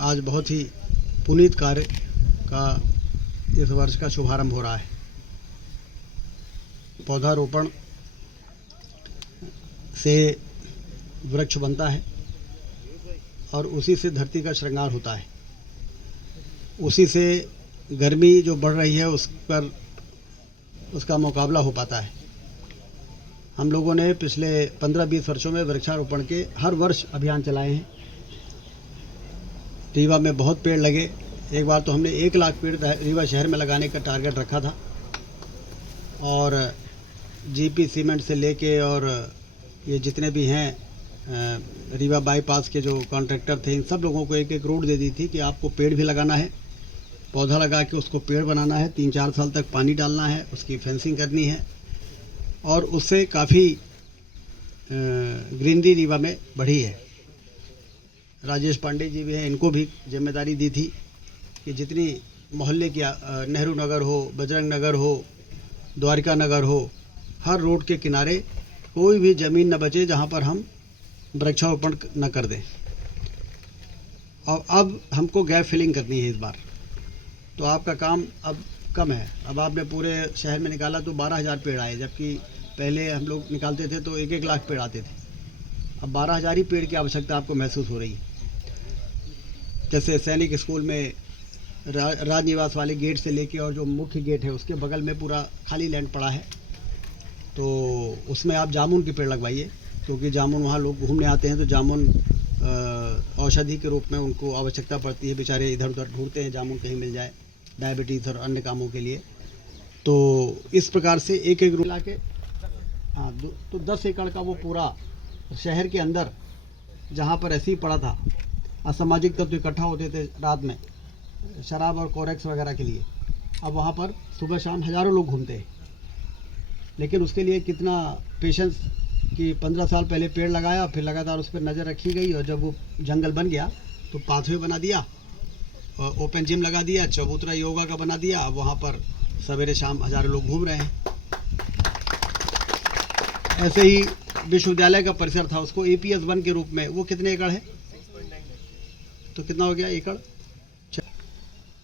आज बहुत ही पुनीत कार्य का इस वर्ष का शुभारंभ हो रहा है। पौधारोपण से वृक्ष बनता है और उसी से धरती का श्रृंगार होता है। उसी से गर्मी जो बढ़ रही है उस पर उसका मुकाबला हो पाता है। हम लोगों ने पिछले 15-20 वर्षों में वृक्षारोपण के हर वर्ष अभियान चलाए हैं। रीवा में बहुत पेड़ लगे। एक बार तो हमने 1 लाख पेड़ रीवा शहर में लगाने का टारगेट रखा था और जीपी सीमेंट से लेके और ये जितने भी हैं रीवा बाईपास के जो कॉन्ट्रैक्टर थे, इन सब लोगों को 1-1 रोड दे दी थी कि आपको पेड़ भी लगाना है, पौधा लगा के उसको पेड़ बनाना है, 3-4 साल तक पानी डालना है, उसकी फेंसिंग करनी है और उससे काफ़ी ग्रीनरी रीवा में बढ़ी है। राजेश पांडे जी भी हैं, इनको भी जिम्मेदारी दी थी कि जितनी मोहल्ले की नेहरू नगर हो, बजरंग नगर हो, द्वारिका नगर हो, हर रोड के किनारे कोई भी ज़मीन न बचे जहां पर हम वृक्षारोपण न कर दें। और अब हमको गैप फिलिंग करनी है इस बार, तो आपका काम अब कम है। अब आपने पूरे शहर में निकाला तो 12,000 पेड़ आए, जबकि पहले हम लोग निकालते थे तो 1-1 लाख पेड़ आते थे। अब 12,000 ही पेड़ की आवश्यकता आपको महसूस हो रही है। जैसे सैनिक स्कूल में राजनिवास वाले गेट से लेके और जो मुख्य गेट है उसके बगल में पूरा खाली लैंड पड़ा है, तो उसमें आप जामुन के पेड़ लगवाइए, क्योंकि जामुन वहाँ लोग घूमने आते हैं तो जामुन औषधि के रूप में उनको आवश्यकता पड़ती है। बेचारे इधर उधर ढूंढते हैं जामुन कहीं मिल जाए, डायबिटीज़ और अन्य कामों के लिए। तो इस प्रकार से 1-1 रूम ला के तो 10 एकड़ का वो पूरा शहर के अंदर जहाँ पर ऐसे ही पड़ा था, असामाजिक तत्व इकट्ठा होते थे रात में शराब और कोरेक्स वगैरह के लिए, अब वहाँ पर सुबह शाम हज़ारों लोग घूमते हैं। लेकिन उसके लिए कितना पेशेंस कि 15 साल पहले पेड़ लगाया, फिर लगातार उस पर नज़र रखी गई और जब वो जंगल बन गया तो पाथवे बना दिया, ओपन जिम लगा दिया, चबूतरा योगा का बना दिया। अब वहाँ पर सवेरे शाम हज़ारों लोग घूम रहे हैं। ऐसे ही विश्वविद्यालय का परिसर था, उसको APS 1 के रूप में, वो कितने एकड़ है, तो कितना हो गया एकड़।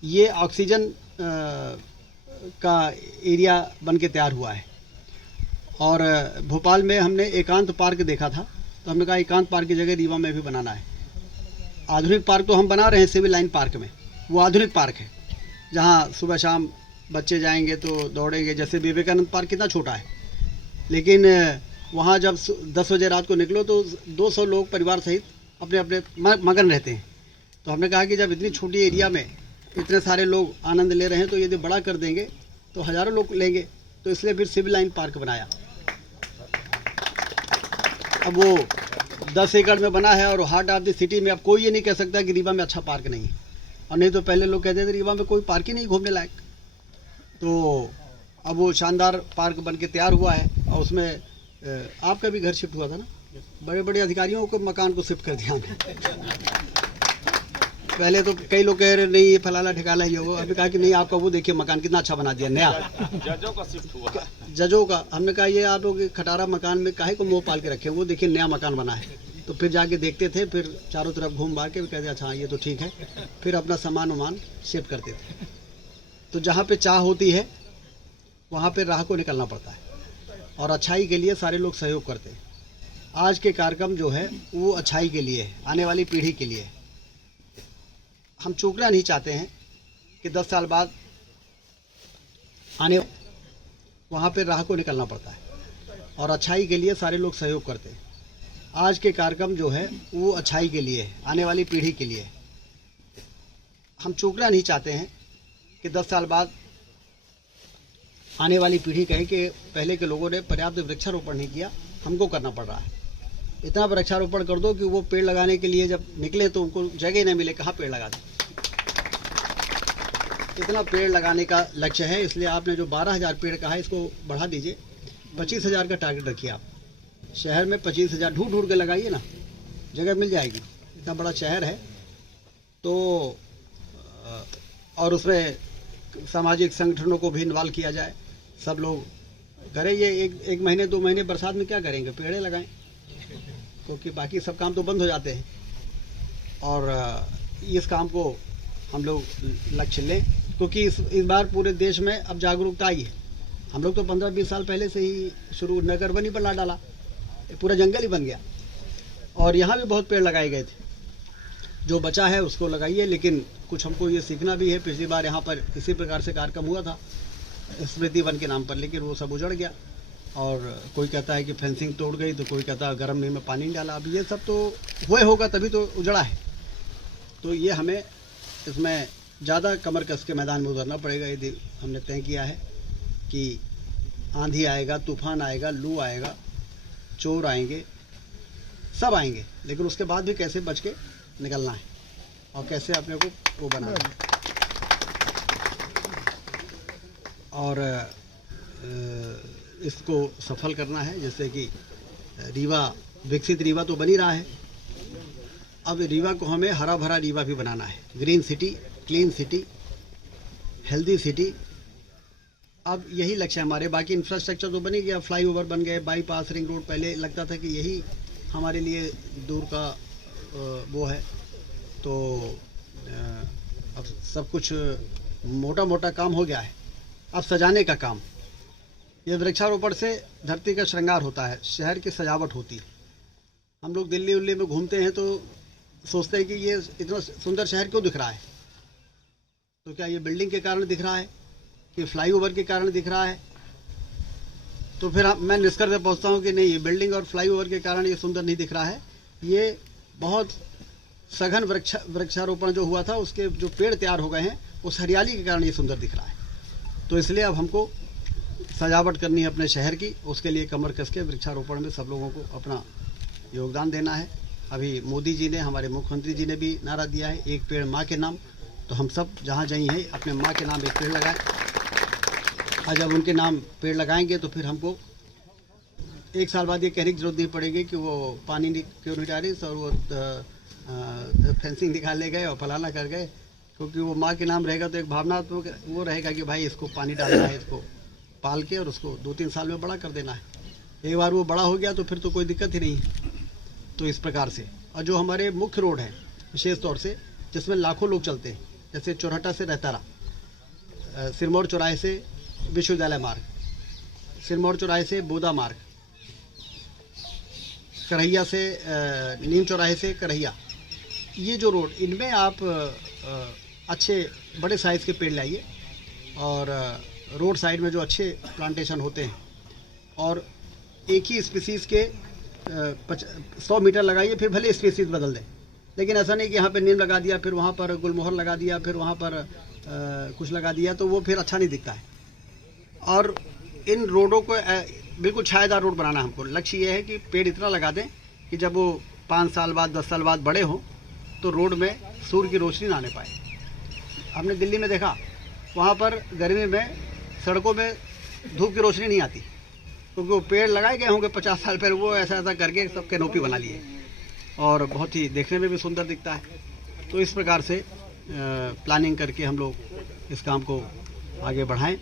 ये ऑक्सीजन का एरिया बन के तैयार हुआ है। और भोपाल में हमने एकांत पार्क देखा था, तो हमने कहा एकांत पार्क की जगह रीवा में भी बनाना है। आधुनिक पार्क तो हम बना रहे हैं सिविल लाइन पार्क में, वो आधुनिक पार्क है जहाँ सुबह शाम बच्चे जाएंगे तो दौड़ेंगे। जैसे विवेकानंद पार्क कितना छोटा है, लेकिन वहाँ जब 10 बजे रात को निकलो तो 200 लोग परिवार सहित अपने अपने मगन रहते हैं। तो हमने कहा कि जब इतनी छोटी एरिया में इतने सारे लोग आनंद ले रहे हैं तो यदि बड़ा कर देंगे तो हज़ारों लोग लेंगे, तो इसलिए फिर सिविल लाइन पार्क बनाया। अब वो 10 एकड़ में बना है और हार्ट ऑफ द सिटी में। अब कोई ये नहीं कह सकता कि रीवा में अच्छा पार्क नहीं है, और नहीं तो पहले लोग कहते थे रीवा में कोई पार्क ही नहीं घूमने लायक। तो अब वो शानदार पार्क बन के तैयार हुआ है। और उसमें आपका भी घर शिफ्ट हुआ था ना, बड़े बड़े अधिकारियों को मकान को शिफ्ट कर दिया हमने। पहले तो कई लोग कह रहे नहीं ये फलाना ठिकाना ही होगा, अभी कहा कि नहीं आपका वो देखिए मकान कितना अच्छा बना दिया नया। जजों का शिफ्ट हुआ, जजों का। हमने कहा ये आप लोग खटारा मकान में काहे को मोह पाल के रखे, वो देखिए नया मकान बना है। तो फिर जाके देखते थे, फिर चारों तरफ घूम भाग के कहते अच्छा ये तो ठीक है, फिर अपना सामान वामान शिफ्ट करते थे। तो जहाँ पे चाह होती है वहाँ पे राह को निकलना पड़ता है, और अच्छाई के लिए सारे लोग सहयोग करते हैं। आज के कार्यक्रम जो है वो अच्छाई के लिए है, आने वाली पीढ़ी के लिए है। हम चूकना नहीं चाहते हैं कि 10 साल बाद आने, वहाँ पे राह को निकलना पड़ता है, और अच्छाई के लिए सारे लोग सहयोग करते हैं। आज के कार्यक्रम जो है वो अच्छाई के लिए है, आने वाली पीढ़ी के लिए है। हम चूकना नहीं चाहते हैं कि 10 साल बाद आने वाली पीढ़ी कहे कि पहले के लोगों ने पर्याप्त वृक्षारोपण नहीं किया, हमको करना पड़ रहा है। इतना वृक्षारोपण कर दो कि वो पेड़ लगाने के लिए जब निकले तो उनको जगह नहीं मिले, कहाँ पेड़ लगा दें। इतना पेड़ लगाने का लक्ष्य है, इसलिए आपने जो 12,000 पेड़ कहा है इसको बढ़ा दीजिए, 25,000 का टारगेट रखिए। आप शहर में 25,000 ढूंढ ढूंढ के लगाइए ना, जगह मिल जाएगी। इतना बड़ा शहर है तो, और उसमें सामाजिक संगठनों को भी इन्वॉल्व किया जाए, सब लोग करें। ये एक महीने 2 महीने बरसात में क्या करेंगे, पेड़े लगाएं, क्योंकि बाकी सब काम तो बंद हो जाते हैं। और इस काम को हम लोग लक्ष्य लें, क्योंकि इस बार पूरे देश में अब जागरूकता आई है। हम लोग तो 15-20 साल पहले से ही शुरू नगर वन ही बना डाला, पूरा जंगल ही बन गया। और यहाँ भी बहुत पेड़ लगाए गए थे, जो बचा है उसको लगाइए। लेकिन कुछ हमको ये सीखना भी है। पिछली बार यहाँ पर इसी प्रकार से कार्यक्रम हुआ था स्मृति वन के नाम पर, लेकिन वो सब उजड़ गया। और कोई कहता है कि फेंसिंग तोड़ गई, तो कोई कहता है गर्म में पानी नहीं डाला। अब ये सब तो हुए होगा तभी तो उजड़ा है। तो ये हमें इसमें ज़्यादा कमर कस के मैदान में उतरना पड़ेगा। यदि हमने तय किया है कि आंधी आएगा, तूफान आएगा, लू आएगा, चोर आएंगे, सब आएंगे, लेकिन उसके बाद भी कैसे बच के निकलना है और कैसे अपने को वो बनाना है। और इसको सफल करना है। जैसे कि रीवा, विकसित रीवा तो बन ही रहा है, अब रीवा को हमें हरा भरा रीवा भी बनाना है। Green city, clean city, healthy city, अब यही लक्ष्य है हमारे। बाकी इंफ्रास्ट्रक्चर तो बन ही गया, फ्लाईओवर बन गए, बाईपास, रिंग रोड। पहले लगता था कि यही हमारे लिए दूर का वो है, तो अब सब कुछ मोटा मोटा काम हो गया है। अब सजाने का काम, ये वृक्षारोपण से धरती का श्रृंगार होता है, शहर की सजावट होती है। हम लोग दिल्ली उल्ली में घूमते हैं तो सोचते हैं कि ये इतना सुंदर शहर क्यों दिख रहा है। तो क्या ये बिल्डिंग के कारण दिख रहा है कि फ्लाईओवर के कारण दिख रहा है? तो फिर मैं निष्कर्ष पे पहुंचता हूं कि नहीं, ये बिल्डिंग और फ्लाईओवर के कारण ये सुंदर नहीं दिख रहा है। ये बहुत सघन वृक्षारोपण जो हुआ था, उसके जो पेड़ तैयार हो गए हैं, उस हरियाली के कारण ये सुंदर दिख रहा है। तो इसलिए अब हमको सजावट करनी है अपने शहर की। उसके लिए कमर कस के वृक्षारोपण में सब लोगों को अपना योगदान देना है। अभी मोदी जी ने, हमारे मुख्यमंत्री जी ने भी नारा दिया है, एक पेड़ माँ के नाम। तो हम सब जहाँ जाइए हैं अपने माँ के नाम एक पेड़ लगाएं। और जब उनके नाम पेड़ लगाएंगे तो फिर हमको 1 साल बाद ये कहने की जरूरत नहीं पड़ेगी कि वो पानी क्यों नहीं डाली और वो फेंसिंग निकाल ले गए और फलाना कर गए। क्योंकि वो माँ के नाम रहेगा तो एक भावनात्मक वो रहेगा कि भाई इसको पानी डालना है, इसको पाल के और उसको 2-3 साल में बड़ा कर देना है। एक बार वो बड़ा हो गया तो फिर तो कोई दिक्कत ही नहीं। तो इस प्रकार से, और जो हमारे मुख्य रोड हैं विशेष तौर से, जिसमें लाखों लोग चलते हैं, जैसे चौराहा से रहतारा, सिरमौर चौराहे से विश्वविद्यालय मार्ग, सिरमौर चौराहे से बोदा मार्ग, करहिया से नीम चौराहे से करहिया, ये जो रोड, इनमें आप अच्छे बड़े साइज़ के पेड़ लाइए। और रोड साइड में जो अच्छे प्लांटेशन होते हैं, और एक ही स्पीसीज़ के 100 मीटर लगाइए, फिर भले स्पीसीज़ बदल दें। लेकिन ऐसा नहीं कि यहाँ पे नीम लगा दिया, फिर वहाँ पर गुलमोहर लगा दिया, फिर वहाँ पर कुछ लगा दिया, तो वो फिर अच्छा नहीं दिखता है। और इन रोडों को बिल्कुल छायादार रोड बनाना है हमको। लक्ष्य ये है कि पेड़ इतना लगा दें कि जब वो 5 साल बाद, 10 साल बाद बड़े हों तो रोड में सूर्य की रोशनी ना आने पाए। हमने दिल्ली में देखा, वहाँ पर गर्मी में सड़कों में धूप की रोशनी नहीं आती, क्योंकि वो पेड़ लगाए गए होंगे 50 साल पहले, वो ऐसा करके सब कैनोपी बना लिए और बहुत ही देखने में भी सुंदर दिखता है। तो इस प्रकार से प्लानिंग करके हम लोग इस काम को आगे बढ़ाएं।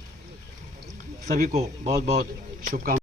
सभी को बहुत बहुत शुभकामनाएं।